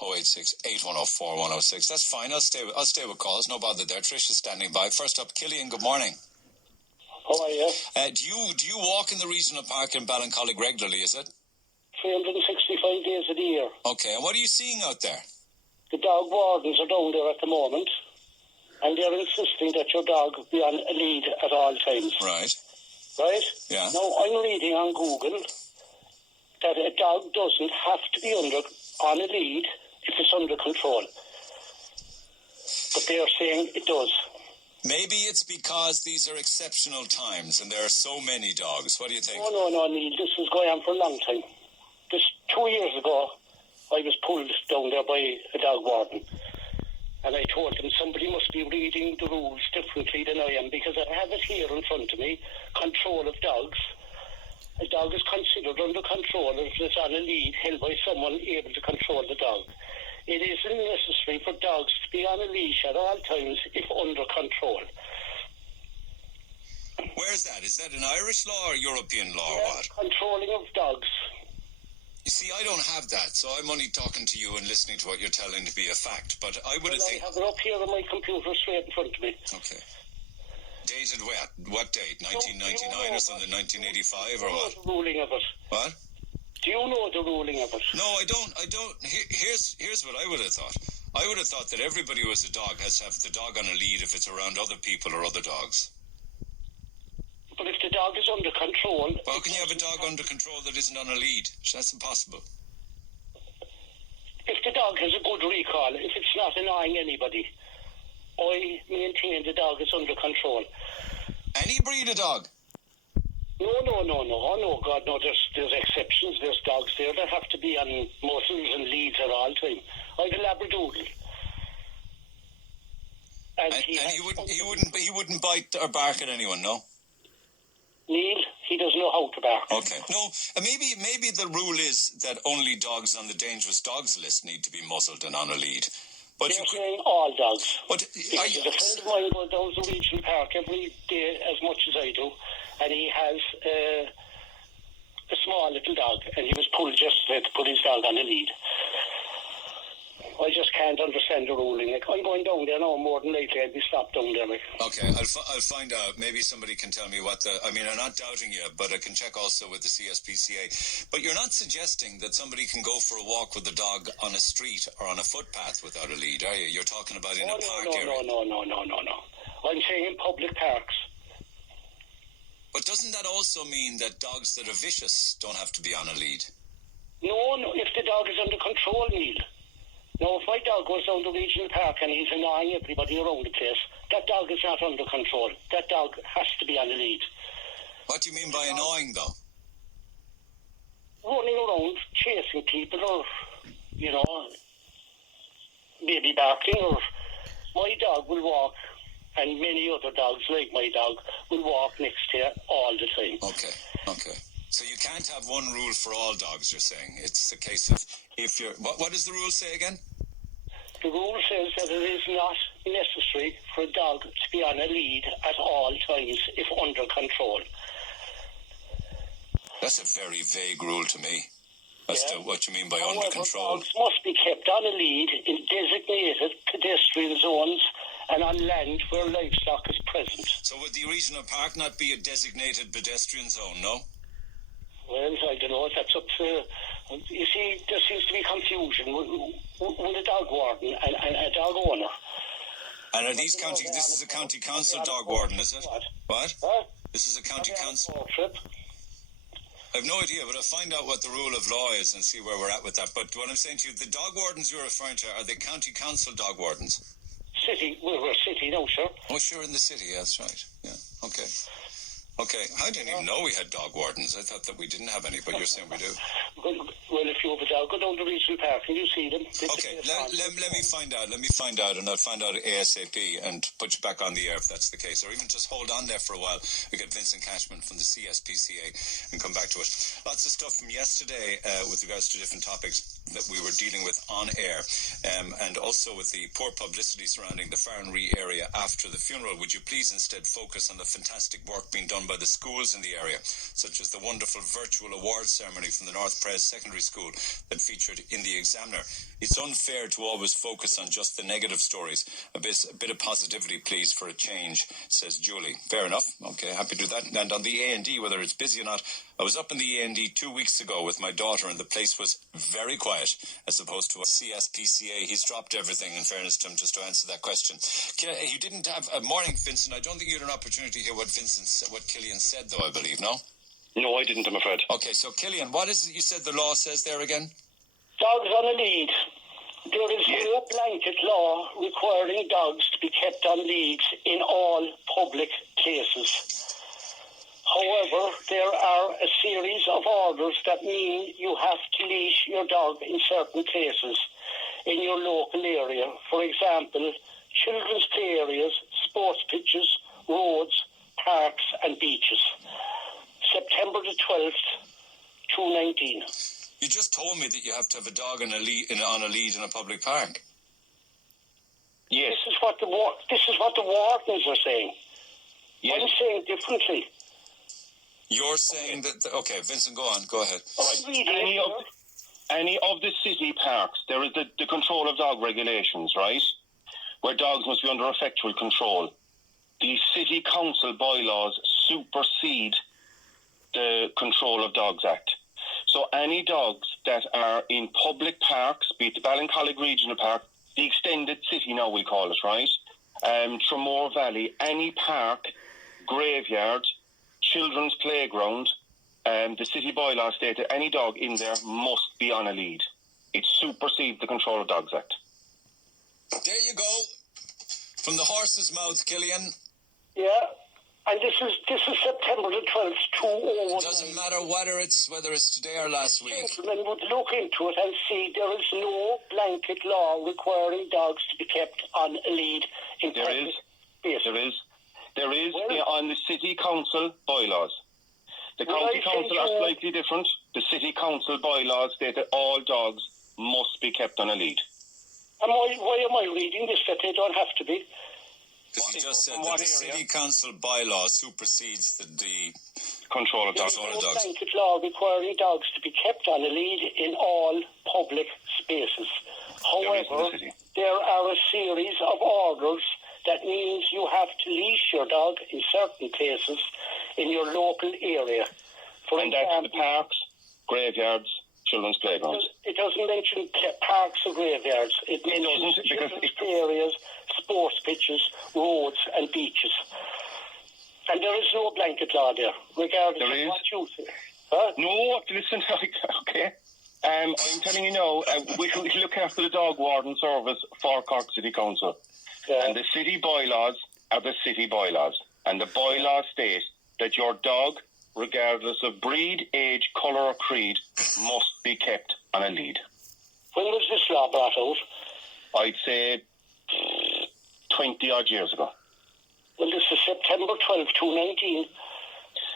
086 8104 106. That's fine. I'll stay with calls. No bother there. Trish is standing by. First up, Killian. Good morning. How are you? Do you walk in the regional park in Ballincollig regularly? Is it 365 days of the year? Okay. And what are you seeing out there? The dog wardens are down there at the moment, and they're insisting that your dog be on a lead at all times. Right. Right? Yeah. Now, I'm reading on Google that a dog doesn't have to be on a lead if it's under control. But they're saying it does. Maybe it's because these are exceptional times and there are so many dogs. What do you think? No, Neil. This was going on for a long time. Just 2 years ago, I was pulled down there by a dog warden. And I told him somebody must be reading the rules differently than I am, because I have it here in front of me, control of dogs. A dog is considered under control if it's on a lead held by someone able to control the dog. It isn't necessary for dogs to be on a leash at all times if under control. Where is that? Is that an Irish law or European law or what? Controlling of dogs. You see, I don't have that, so I'm only talking to you and listening to what you're telling to be a fact. But I would have I have it up here on my computer straight in front of me. Okay. Dated what? What date? 1999 or something? 1985 or what? The ruling of it. What? Do you know the ruling of it? No, I don't. Here's what I would have thought. I would have thought that everybody who has a dog has to have the dog on a lead if it's around other people or other dogs. But if the dog is under control... How can you have a dog under control that isn't on a lead? That's impossible. If the dog has a good recall, if it's not annoying anybody, I maintain the dog is under control. Any breed of dog? No. Oh, no, God, no. There's exceptions. There's dogs there that have to be on muscles and leads at all time. I have a Labradoodle. And he wouldn't bite or bark at anyone, no? Neil, he doesn't know how to bark. Okay. No, maybe the rule is that only dogs on the dangerous dogs list need to be muzzled and on a lead. But they're saying all dogs. But there's a friend of mine goes down to regional park every day as much as I do, and he has a small little dog, and he was pulled yesterday to put his dog on a lead. I just can't understand the ruling. Like, I'm going down there now more than likely. I'll be stopped down there. Like. Okay, I'll find out. Maybe somebody can tell me what I'm not doubting you, but I can check also with the CSPCA. But you're not suggesting that somebody can go for a walk with the dog on a street or on a footpath without a lead, are you? You're talking about in a park area. No. I'm saying in public parks. But doesn't that also mean that dogs that are vicious don't have to be on a lead? No, if the dog is under control, Neil. Now, if my dog goes down to regional park and he's annoying everybody around the place, that dog is not under control. That dog has to be on a lead. What do you mean by annoying, though? Running around, chasing people, or, maybe barking, or my dog will walk, and many other dogs like my dog will walk next to you all the time. Okay. So you can't have one rule for all dogs, you're saying. It's a case of if you're... What does the rule say again? The rule says that it is not necessary for a dog to be on a lead at all times if under control. That's a very vague rule to me as to what you mean by under control. Dogs must be kept on a lead in designated pedestrian zones and on land where livestock is present. So would the regional park not be a designated pedestrian zone, no? Well, I don't know. That's up to... You see, there seems to be confusion with a dog warden and a dog owner. And are these county... This is a county council dog warden, is it? What? Huh? This is a county council... I have no idea, but I'll find out what the rule of law is and see where we're at with that. But what I'm saying to you, the dog wardens you're referring to, are they county council dog wardens? City. We're a city now, sure. Oh, sure, in the city, that's right. Yeah, okay. Okay, I didn't even know we had dog wardens. I thought that we didn't have any, but you're saying we do. Well, if you have a dog, go down to regional park and you see them. Okay, let me find out. Let me find out, and I'll find out ASAP and put you back on the air if that's the case, or even just hold on there for a while. We get Vincent Cashman from the CSPCA and come back to it. Lots of stuff from yesterday with regards to different topics that we were dealing with on air, and also with the poor publicity surrounding the Farranree area after the funeral. Would you please instead focus on the fantastic work being done by the schools in the area, such as the wonderful virtual awards ceremony from the North Pres Secondary School school that featured in the Examiner. It's unfair to always focus on just the negative stories. A bit of positivity, please, for a change, says Julie. Fair enough. Okay, happy to do that. And on the A&D, whether it's busy or not, I was up in the A&D 2 weeks ago with my daughter, and the place was very quiet, as opposed to a CSPCA. He's dropped everything, in fairness to him, just to answer that question. You didn't have a morning, Vincent. I don't think you had an opportunity to hear what Killian said, though, I believe, no? No, I didn't, I'm afraid. Okay, so Killian, what is it you said the law says there again? Dogs on a lead. There is no blanket law requiring dogs to be kept on leads in all public places. However, there are a series of orders that mean you have to leash your dog in certain places in your local area. For example, children's play areas, sports pitches, roads, parks and beaches. September the 12th, 2019. You just told me that you have to have a dog on a lead in a public park. Yes. This is what the wardens are saying. Yes. I'm saying differently. You're saying that... Okay, Vincent, go on. Go ahead. All right. Any of the city parks, there is the control of dog regulations, right? Where dogs must be under effectual control. The City Council bylaws supersede the Control of Dogs Act. So any dogs that are in public parks, be it the Ballincollig Regional Park, the extended city now we call it, right? Tramore Valley, any park, graveyard, children's playground, the city bylaws state that any dog in there must be on a lead. It supersedes the Control of Dogs Act. There you go. From the horse's mouth, Killian. Yeah. And this is September the 12th, 2019. It doesn't matter whether it's today or last week. Gentlemen would look into it and see there is no blanket law requiring dogs to be kept on a lead in public spaces. There is on the City Council bylaws. The County Council are slightly different. The City Council bylaws state that all dogs must be kept on a lead. And why am I reading this that they don't have to be? Because you just said that the City Council bylaw supersedes the Control of Dogs. There is no blanket law requiring dogs to be kept on a lead in all public spaces. However, there are a series of orders that means you have to leash your dog in certain places in your local area. For example, that's the parks, graveyards, children's playgrounds. It doesn't mention parks or graveyards. It mentions children's play areas, sports pitches, roads and beaches. And there is no blanket law there, regardless of what you say. Huh? No, listen, okay. I'm telling you now, we look after the dog warden service for Cork City Council. Yeah. And the city bylaws are the city bylaws. And the bylaws state that your dog, regardless of breed, age, colour or creed, must be kept on a lead. When was this law brought out? I'd say 20-odd years ago. Well, this is September 12, 2019.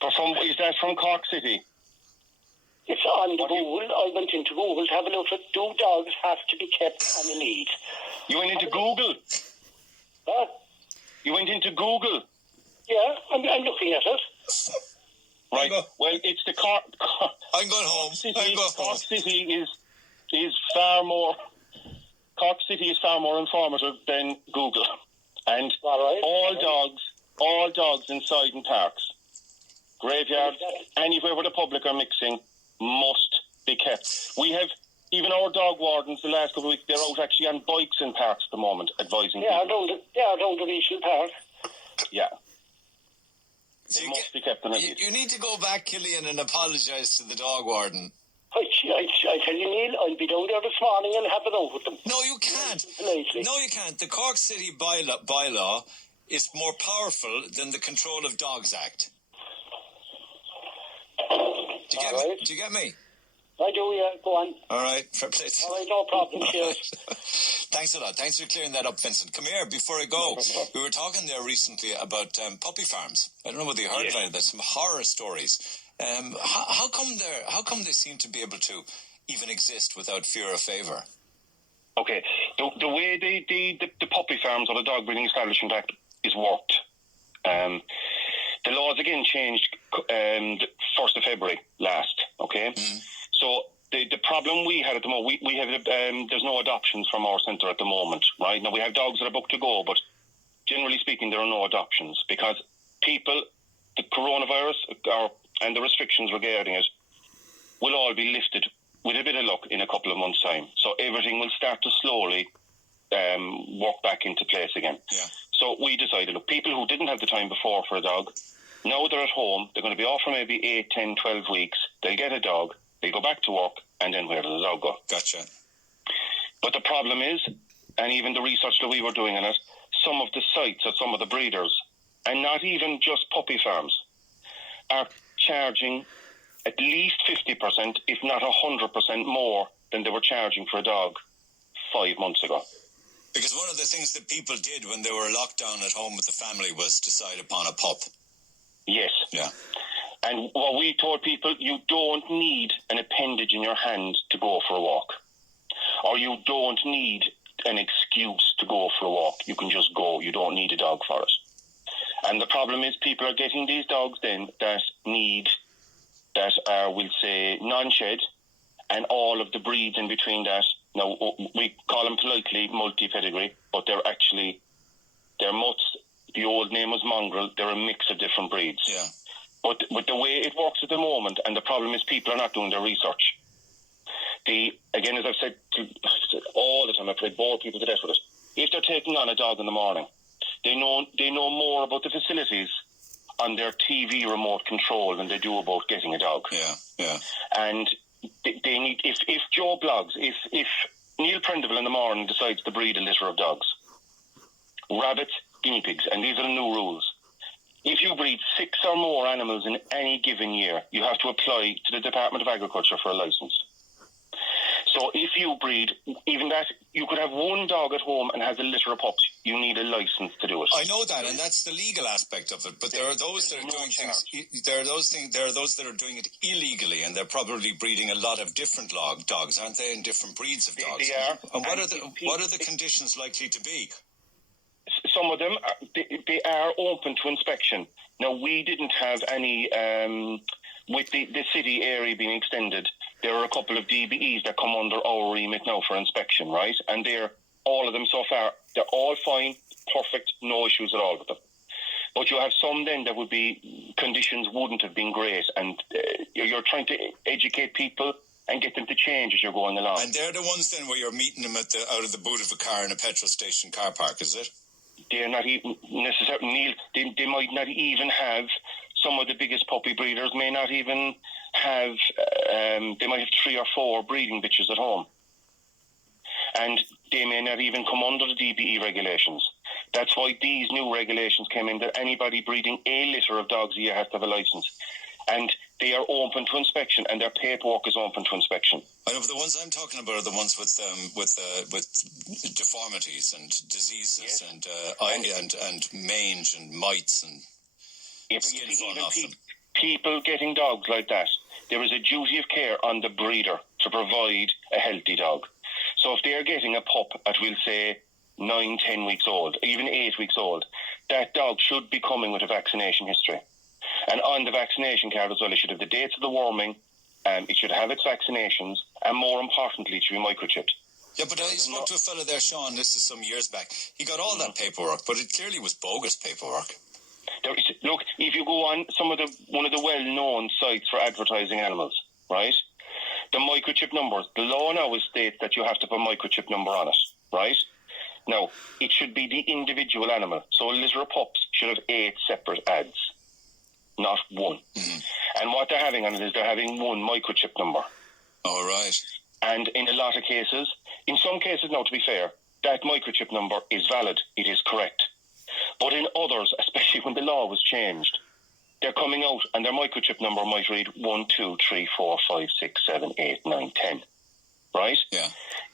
But is that from Cork City? It's on the Google. I went into Google to have a look at do dogs have to be kept on a lead. You went into Google? Huh? You went into Google? Yeah, I'm looking at it. Right. Well, it's the Cork. I'm going home. Cork City is far more. Cork City is far more informative than Google, and all dogs inside in parks, graveyards, anywhere where the public are mixing, must be kept. We have even our dog wardens the last couple of weeks. They're out actually on bikes in parks at the moment, advising people. They are down the regional park. Yeah. They must be kept on a lead. You need to go back, Killian, and apologise to the dog warden. I tell you, Neil, I'll be down there this morning and have it out with them. No, you can't. No, you can't. The Cork City bylaw is more powerful than the Control of Dogs Act. Do you get me? I do, yeah. Go on. All right. Fair play. All right, no problem. Cheers. Thanks a lot. Thanks for clearing that up, Vincent. Come here, before I go. We were talking there recently about puppy farms. I don't know whether you heard about it. There's some horror stories. How come they seem to be able to even exist without fear or favour? Okay. The way the puppy farms or the Dog Breeding Establishment Act is worked, the laws again changed the 1st of February last, okay? So the problem we had at the moment, we have there's no adoptions from our centre at the moment, right? Now, we have dogs that are booked to go, but generally speaking, there are no adoptions because people, the coronavirus and the restrictions regarding it will all be lifted with a bit of luck in a couple of months' time. So everything will start to slowly walk back into place again. Yeah. So we decided, look, people who didn't have the time before for a dog, now they're at home, they're going to be off for maybe 8, 10, 12 weeks, they'll get a dog, they go back to work, and then where does the dog go? Gotcha. But the problem is, and even the research that we were doing on it, some of the sites or some of the breeders, and not even just puppy farms, are charging at least 50%, if not 100% more than they were charging for a dog 5 months ago. Because one of the things that people did when they were locked down at home with the family was decide upon a pup. Yes. Yeah. And what we told people, you don't need an appendage in your hand to go for a walk. Or you don't need an excuse to go for a walk. You can just go. You don't need a dog for it. And the problem is people are getting these dogs then that are, we'll say, non-shed, and all of the breeds in between that. Now, we call them politely multi-pedigree, but they're mutts. The old name was mongrel. They're a mix of different breeds. Yeah. But the way it works at the moment, and the problem is people are not doing their research. Again, as I've said all the time, I bore people to death with it. If they're taking on a dog in the morning, they know more about the facilities on their TV remote control than they do about getting a dog. Yeah, yeah. And they need, if Joe blogs, if Neil Prendeville in the morning decides to breed a litter of dogs, rabbits, guinea pigs, and these are the new rules. If you breed 6 or more animals in any given year, you have to apply to the Department of Agriculture for a licence. So if you breed, even that, you could have one dog at home and has a litter of pups. You need a licence to do it. I know that, and that's the legal aspect of it. But there are those that are doing things. There are those that are doing it illegally, and they're probably breeding a lot of different dogs, aren't they? And different breeds of dogs. They are. And what are the conditions likely to be? Some of them they are open to inspection. Now, we didn't have any. With the city area being extended, there are a couple of DBEs that come under our remit now for inspection, right? And all of them so far, they're all fine, perfect, no issues at all with them. But you have some then that would be, conditions wouldn't have been great, and you're trying to educate people and get them to change as you're going along. And they're the ones then where you're meeting them out of the boot of a car in a petrol station car park, is it? They're not even necessarily, Neil, they might not even have, some of the biggest puppy breeders may not even have, they might have 3 or 4 breeding bitches at home. And they may not even come under the DBE regulations. That's why these new regulations came in, that anybody breeding a litter of dogs a year has to have a licence. And they are open to inspection, and their paperwork is open to inspection. I know, but the ones I'm talking about are the ones with deformities and diseases, yes. and mange and mites and skin falling off them. People getting dogs like that, there is a duty of care on the breeder to provide a healthy dog. So if they're getting a pup at, we'll say, 9, 10 weeks old, even 8 weeks old, that dog should be coming with a vaccination history. And on the vaccination card as well, it should have the dates of the worming, it should have its vaccinations, and more importantly, it should be microchipped. Yeah, but I spoke to a fella there, Sean, this is some years back. He got all that paperwork, but it clearly was bogus paperwork. Look, if you go on one of the well-known sites for advertising animals, right, the microchip numbers, the law now states that you have to put a microchip number on it, right? Now, it should be the individual animal. So a litter of pups should have 8 separate ads, not one. Mm-hmm. And what they're having on it is they're having one microchip number. All right. And in a lot of cases, in some cases, now to be fair, that microchip number is valid. It is correct. But in others, especially when the law was changed, they're coming out and their microchip number might read 1, 2, 3, 4, 5, 6, 7, 8, 9, 10. Right? Yeah.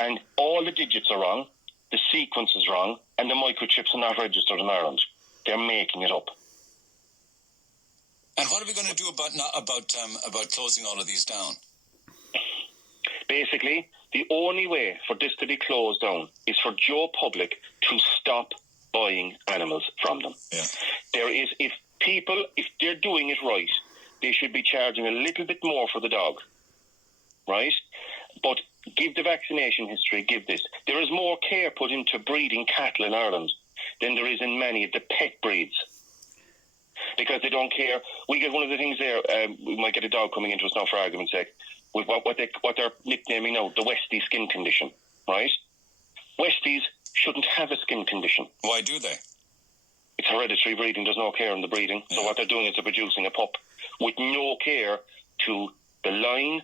And all the digits are wrong, the sequence is wrong, and the microchips are not registered in Ireland. They're making it up. And what are we going to do about closing all of these down? Basically, the only way for this to be closed down is for Joe Public to stop buying animals from them. Yeah. If they're doing it right, they should be charging a little bit more for the dog, right? But give the vaccination history, give this. There is more care put into breeding cattle in Ireland than there is in many of the pet breeds. Because they don't care. We get one of the things there, we might get a dog coming into us now for argument's sake, with what they're nicknaming now, the Westie skin condition, right? Westies shouldn't have a skin condition. Why do they? It's hereditary breeding. There's no care in the breeding. Yeah. So what they're doing is they're producing a pup with no care to the line.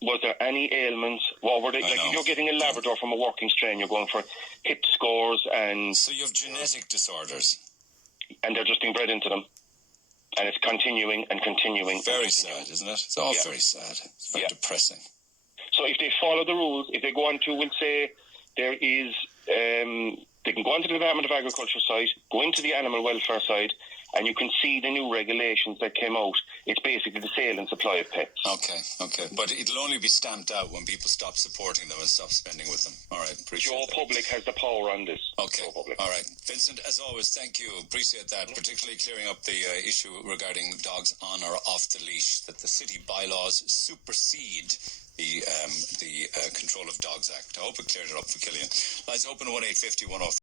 Was there any ailments? What were they? Like if you're getting a Labrador from a working strain, you're going for hip scores and... So you have genetic disorders. And they're just being bred into them. And it's continuing and continuing. Very sad, isn't it? It's all very sad. It's very depressing. So if they follow the rules, if they go on to, we'll say, there is... they can go onto the Department of Agriculture site, go into the animal welfare side, and you can see the new regulations that came out. It's basically the sale and supply of pets. Okay. But it'll only be stamped out when people stop supporting them and stop spending with them. All right, appreciate that. Joe Public has the power on this. Okay, all right. Vincent, as always, thank you. Appreciate that, particularly clearing up the issue regarding dogs on or off the leash, that the city bylaws supersede the Control of Dogs Act. I hope it cleared it up for Killian. Lines open 1-850-105.